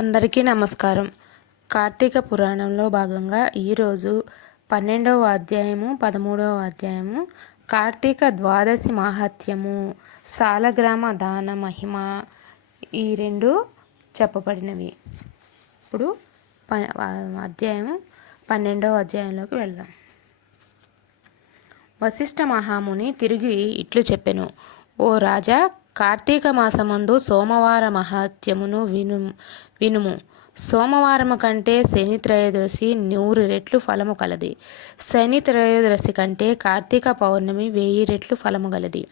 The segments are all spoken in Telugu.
అందరికీ నమస్కారం. కార్తీక పురాణంలో భాగంగా ఈరోజు పన్నెండవ అధ్యాయము పదమూడవ అధ్యాయము కార్తీక ద్వాదశి మాహత్యము సాలగ్రామ దాన మహిమ ఈ రెండు చెప్పబడినవి. ఇప్పుడు ప అధ్యాయము పన్నెండవ అధ్యాయంలోకి వెళ్దాం. వశిష్ఠ మహాముని తిరిగి ఇట్లు చెప్పెను ఓ రాజా కార్తీక మాసమందు సోమవార మహాత్యమును విను వినుము. సోమవారము కంటే శని త్రయోదశి నూరు రెట్లు ఫలము కలది. శని త్రయోదశి కంటే కార్తీక పౌర్ణమి వెయ్యి రెట్లు ఫలము గలది.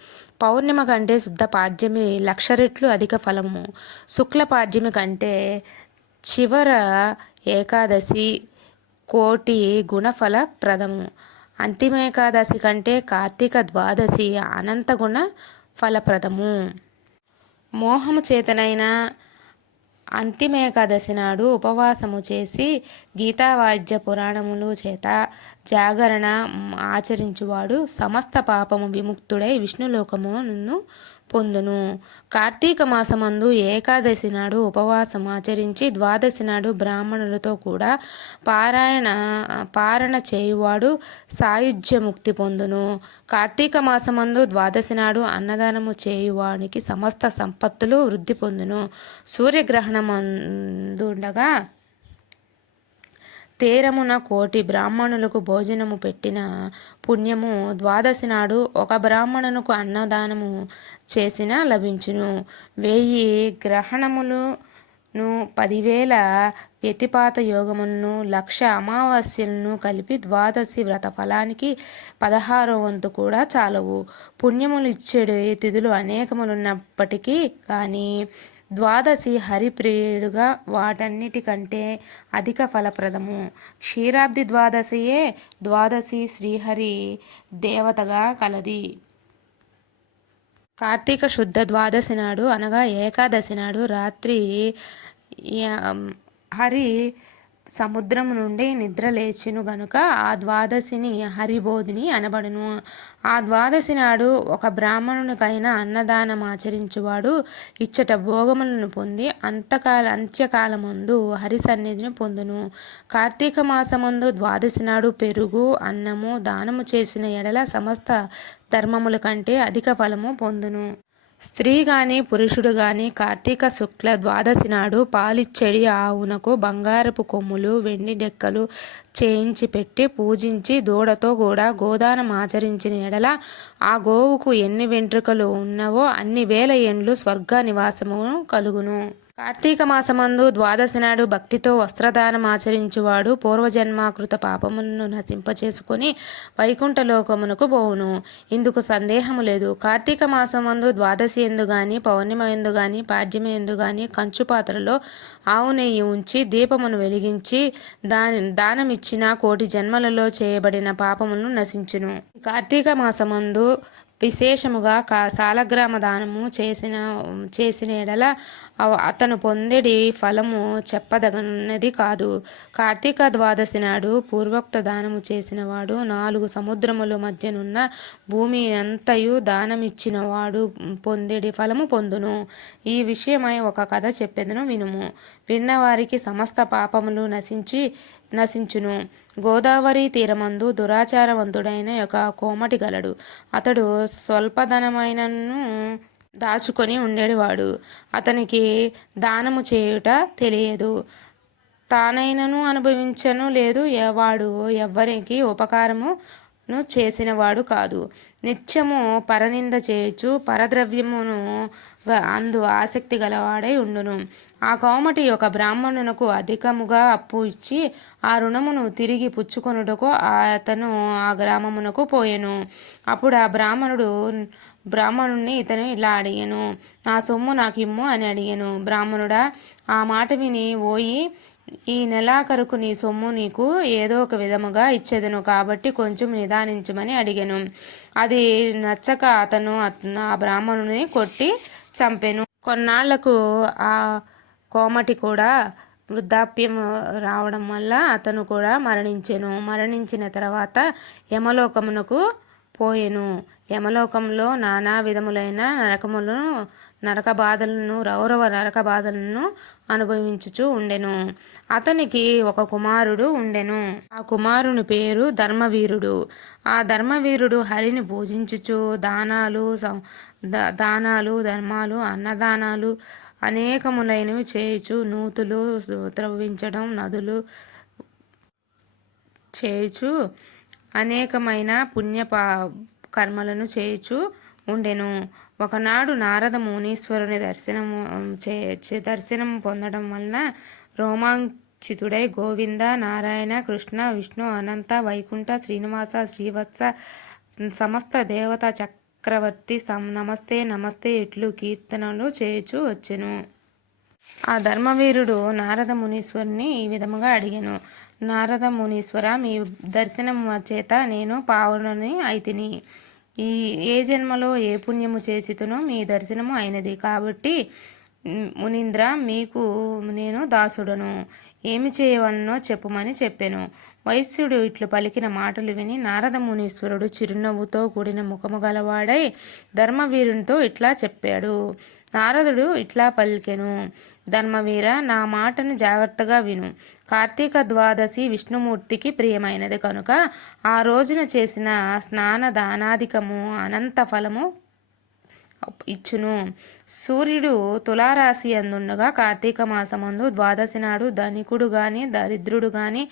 పౌర్ణిమ కంటే శుద్ధ పాడ్యమి లక్ష రెట్లు అధిక ఫలము. శుక్ల పాడ్యమి కంటే చివర ఏకాదశి కోటి గుణఫల ప్రదము. అంతిమేకాదశి కంటే కార్తీక ద్వాదశి అనంతగుణ ఫలప్రదము. మోహము చేతనైన అంతిమేకాదశి నాడు ఉపవాసము చేసి గీతావాద్య పురాణములు చేత జాగరణ ఆచరించువాడు సమస్త పాపము విముక్తుడై విష్ణులోకమును పొందును. కార్తీక మాసమందు ఏకాదశి నాడు ఉపవాసం ఆచరించి ద్వాదశి నాడు బ్రాహ్మణులతో కూడా పారాయణ పారణ చేయువాడు సాయుధ్య ముక్తి పొందును. కార్తీక మాసమందు ద్వాదశి నాడు అన్నదానము చేయువానికి సమస్త సంపత్తులు వృద్ధి పొందును. సూర్యగ్రహణమందుండగా తీరమున కోటి బ్రాహ్మణులకు భోజనము పెట్టిన పుణ్యము ద్వాదశి నాడు ఒక బ్రాహ్మణునకు అన్నదానము చేసిన లభించును. వెయ్యి గ్రహణములను పదివేల వ్యతిపాత యోగములను లక్ష అమావాస్యలను కలిపి ద్వాదశి వ్రత ఫలానికి పదహారో వంతు కూడా చాలవు. పుణ్యములు ఇచ్చేడు తిథులు అనేకములున్నప్పటికీ కానీ ద్వాదశి హరిప్రియుడుగా వాటన్నిటికంటే అధిక ఫలప్రదము. క్షీరాబ్ది ద్వాదశియే ద్వాదశి శ్రీహరి దేవతగా కలది. కార్తీక శుద్ధ ద్వాదశి నాడు అనగా ఏకాదశి నాడు రాత్రి హరి సముద్రం నుండి నిద్ర లేచిను గనుక ఆ ద్వాదశిని హరిబోధిని అనబడును. ఆ ద్వాదశి నాడు ఒక బ్రాహ్మణునికైనా అన్నదానం ఆచరించువాడు ఇచ్చట భోగములను పొంది అంతకాల అంత్యకాలమందు హరి సన్నిధిని పొందును. కార్తీక మాసమందు ద్వాదశి నాడు పెరుగు అన్నము దానము చేసిన ఎడల సమస్త ధర్మముల కంటే అధిక ఫలము పొందును. స్త్రీ గాని పురుషుడు గాని కార్తీక శుక్ల ద్వాదశి నాడు పాలిచ్చడి ఆవునకు బంగారపు కొమ్ములు వెండి డెక్కలు చేయించి పెట్టి పూజించి దూడతో కూడా గోదానం ఆచరించిన ఎడల ఆ గోవుకు ఎన్ని వెంట్రుకలు ఉన్నవో అన్ని వేల ఎండ్లు స్వర్గ నివాసము కలుగును. కార్తీక మాసమందు ద్వాదశి నాడు భక్తితో వస్త్రదానం ఆచరించువాడు పూర్వజన్మాకృత పాపములను నశింపచేసుకుని వైకుంఠలోకమునకు పోవును. ఇందుకు సందేహము లేదు. కార్తీక మాసమందు ద్వాదశి ఎందు గాని పౌర్ణిమ ఎందు గాని పాడ్యమి ఎందు గాని కంచు పాత్రలో ఆవు నెయ్యి ఉంచి దీపమును వెలిగించి దాని దానమిచ్చిన కోటి జన్మలలో చేయబడిన పాపమును నశించును. కార్తీక మాసమందు విశేషముగా కా సాలగ్రామ దానము చేసిన చేసిన ఎడల అతను పొందేడి ఫలము చెప్పదగినది కాదు. కార్తీక ద్వాదశి నాడు పూర్వోక్త దానము చేసినవాడు నాలుగు సముద్రముల మధ్యనున్న భూమి అంతయు దానమిచ్చినవాడు పొందేడి ఫలము పొందును. ఈ విషయమై ఒక కథ చెప్పేదను వినుము. విన్నవారికి సమస్త పాపములు నశించి నశించును. గోదావరి తీరమందు దురాచారవంతుడైన ఒక కోమటి గలడు. అతడు స్వల్పధనమైనను దాచుకొని ఉండేవాడు. అతనికి దానము చేయుట తెలియదు. తానైనను అనుభవించను లేదు. వాడు ఎవ్వరికి ఉపకారము ను చేసినవాడు కాదు. నిత్యము పరనింద చేయొచ్చు పరద్రవ్యమును అందు ఆసక్తి గలవాడై ఉండును. ఆ కోమటి ఒక బ్రాహ్మణునకు అధికముగా అప్పు ఇచ్చి ఆ రుణమును తిరిగి పుచ్చుకొనుటకు అతను ఆ గ్రామమునకు పోయెను. అప్పుడు ఆ బ్రాహ్మణుడు బ్రాహ్మణుణ్ణి ఇతను ఇలా అడిగాను. నా సొమ్ము నాకు ఇమ్ము అని అడిగాను. బ్రాహ్మణుడా ఆ మాట విని ఓయి ఈ నెలాఖరుకు నీ సొమ్ము నీకు ఏదో ఒక విధముగా ఇచ్చేదను కాబట్టి కొంచెం నిదానించమని అడిగాను. అది నచ్చక అతను ఆ బ్రాహ్మణుని కొట్టి చంపెను. కొన్నాళ్ళకు ఆ కోమటి కూడా వృద్ధాప్యం రావడం వల్ల అతను కూడా మరణించెను. మరణించిన తర్వాత యమలోకమునకు పోయెను. యమలోకంలో నానా విధములైన నరకములను నరక బాధలను రౌరవ నరక బాధలను అనుభవించుచూ ఉండెను. అతనికి ఒక కుమారుడు ఉండెను. ఆ కుమారుని పేరు ధర్మవీరుడు. ఆ ధర్మవీరుడు హరిని పూజించుచు దానాలు దానాలు ధర్మాలు అన్నదానాలు అనేకములైనవి చేయుచు నూతులు త్రవ్వించడం నదులు చేయుచు అనేకమైన పుణ్య కర్మలను చేయుచు ఉండెను. ఒకనాడు నారద మునీశ్వరుని దర్శనము చే దర్శనం పొందడం వలన రోమాంచితుడై గోవింద నారాయణ కృష్ణ విష్ణు అనంత వైకుంఠ శ్రీనివాస శ్రీవత్స సమస్త దేవత చక్రవర్తి నమస్తే నమస్తే ఇట్లు కీర్తనలు చేయుచు వచ్చెను. ఆ ధర్మవీరుడు నారద మునీశ్వరుని ఈ విధముగా అడిగాను. నారద మునీశ్వర మీ దర్శనం చేత నేను పావునని అయితిని. ఈ ఏ జన్మలో ఏ పుణ్యము చేసితునో మీ దర్శనము అయినది. కాబట్టి మునీంద్ర మీకు నేను దాసుడను. ఏమి చేయవలనో చెప్పమని చెప్పాను. వైశ్యుడు ఇట్లు పలికిన మాటలు విని నారద మునీశ్వరుడు చిరునవ్వుతో కూడిన ముఖము గలవాడై ధర్మవీరునితో ఇట్లా చెప్పాడు. నారదుడు ఇట్లా పలికెను. ధర్మవీర నా మాటను జాగ్రత్తగా విను. కార్తీక ద్వాదశి విష్ణుమూర్తికి ప్రియమైనది కనుక ఆ రోజున చేసిన స్నాన దానాధికము అనంత ఫలము ఇచ్చును. సూర్యుడు తులారాశి అందుండగా కార్తీక మాసమందు ద్వాదశి నాడు ధనికుడు కానీ దరిద్రుడు కానీ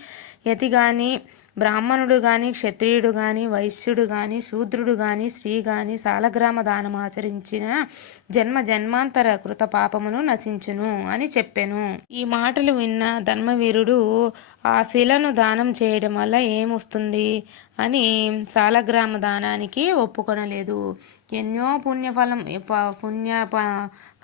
యతి కానీ బ్రాహ్మణుడు గాని క్షత్రియుడు గాని వైశ్యుడు గాని శూద్రుడు గాని స్త్రీ గాని సాలగ్రామ దానం ఆచరించిన జన్మ జన్మాంతర కృత పాపమును నశించును అని చెప్పాను. ఈ మాటలు విన్న ధర్మవీరుడు ఆ శిలను దానం చేయడం వల్ల ఏమొస్తుంది అని సాలగ్రామ దానానికి ఒప్పుకొనలేదు. ఎన్నో పుణ్యఫలం పుణ్య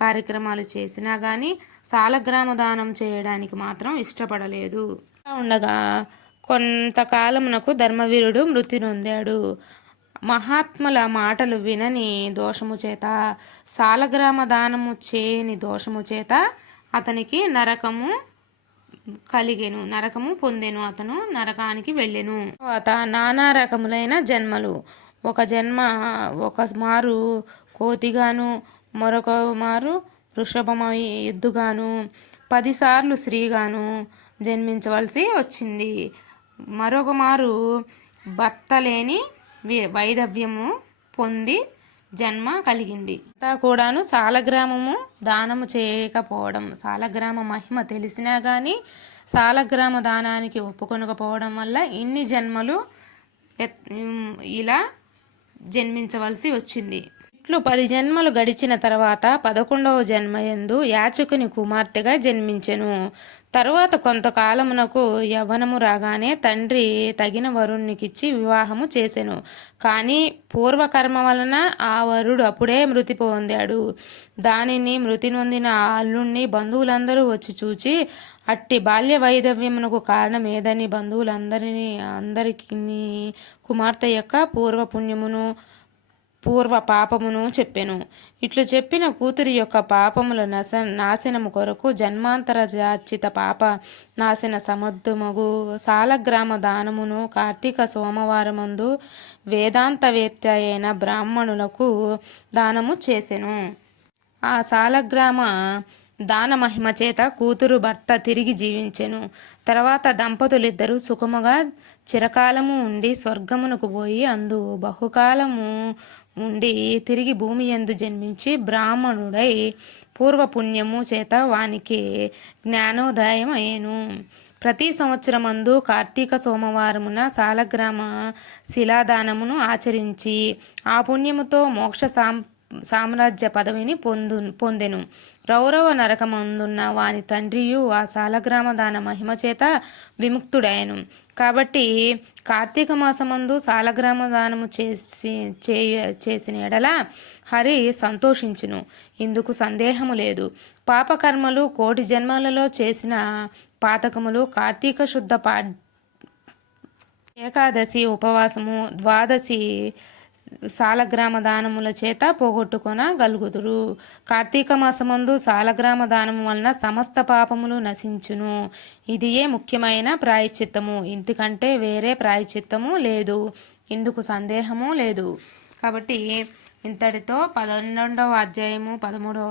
కార్యక్రమాలు చేసినా కానీ సాలగ్రామ దానం చేయడానికి మాత్రం ఇష్టపడలేదు. ఉండగా కొంతకాలమునకు ధర్మవీరుడు మృతి నొందాడు. మహాత్ముల మాటలు వినని దోషము చేత సాలగ్రామ దానము చేయని దోషము చేత అతనికి నరకము కలిగెను నరకము పొందెను అతను నరకానికి వెళ్ళెను. తర్వాత నానా రకములైన జన్మలు. ఒక జన్మ ఒక మారు కోతిగాను మరొక మారు వృషభమై ఎద్దుగాను పదిసార్లు స్త్రీగాను జన్మించవలసి వచ్చింది. మరొక మారు భర్త లేని వైదవ్యము పొంది జన్మ కలిగింది. అంతా కూడాను సాలగ్రామము దానము చేయకపోవడం సాలగ్రామ మహిమ తెలిసినా కానీ సాలగ్రామ దానానికి ఒప్పుకొనకపోవడం వల్ల ఇన్ని జన్మలు ఇలా జన్మించవలసి వచ్చింది. ఇట్లు పది జన్మలు గడిచిన తర్వాత పదకొండవ జన్మయందు యాచకుని కుమార్తెగా జన్మించెను. తరువాత కొంతకాలమునకు యవ్వనము రాగానే తండ్రి తగిన వరుణ్ణికిచ్చి వివాహము చేసెను. కానీ పూర్వకర్మ వలన ఆ వరుడు అప్పుడే మృతి పొందాడు. దానిని మృతి నొందిన ఆ అల్లుణ్ణి బంధువులందరూ వచ్చి చూచి అట్టి బాల్య వైదవ్యమునకు కారణం ఏదని బంధువులందరినీ అందరికీ కుమార్తె యొక్క పూర్వపుణ్యమును పూర్వ పాపమును చెప్పెను. ఇట్లు చెప్పిన కూతురి యొక్క పాపముల నశ నాశనము కొరకు జన్మాంతర జాచిత పాప నాశన సమర్థమగు సాలగ్రామ దానమును కార్తీక సోమవారమందు వేదాంతవేత్త అయిన బ్రాహ్మణులకు దానము చేసెను. ఆ సాలగ్రామ దాన మహిమ చేత కూతురు భర్త తిరిగి జీవించెను. తర్వాత దంపతులిద్దరూ సుఖముగా చిరకాలము ఉండి స్వర్గమునకు పోయి అందు బహుకాలము ఉండి తిరిగి భూమి ఎందు జన్మించి బ్రాహ్మణుడై పూర్వపుణ్యము చేత వానికి జ్ఞానోదయం అయ్యను ప్రతి సంవత్సరమందు కార్తీక సోమవారమున సాలగ్రామ శిలాదానమును ఆచరించి ఆ పుణ్యముతో మోక్ష సాం సామ్రాజ్య పదవిని పొందు పొందెను. రౌరవ నరకమందున్న వాని తండ్రియు ఆ సాలగ్రామ దాన మహిమ చేత విముక్తుడైను కాబట్టి కార్తీక మాసమందు సాలగ్రామ దానము చేసి చేసిన ఎడల హరి సంతోషించును. ఇందుకు సందేహము లేదు. పాపకర్మలు కోటి జన్మలలో చేసిన పాతకములు కార్తీక శుద్ధ పా ఏకాదశి ఉపవాసము ద్వాదశి సాలగ్రామ దానముల చేత పోగొట్టుకొన గలుగుదురు. కార్తీక మాసమందు సాలగ్రామ దానము వలన సమస్త పాపములు నశించును. ఇదియే ముఖ్యమైన ప్రాయచిత్తము ఇంతకంటే వేరే ప్రాయచిత్తము లేదు. ఇందుకు సందేహము లేదు. కాబట్టి ఇంతటితో పదకొండవ అధ్యాయము పదమూడవ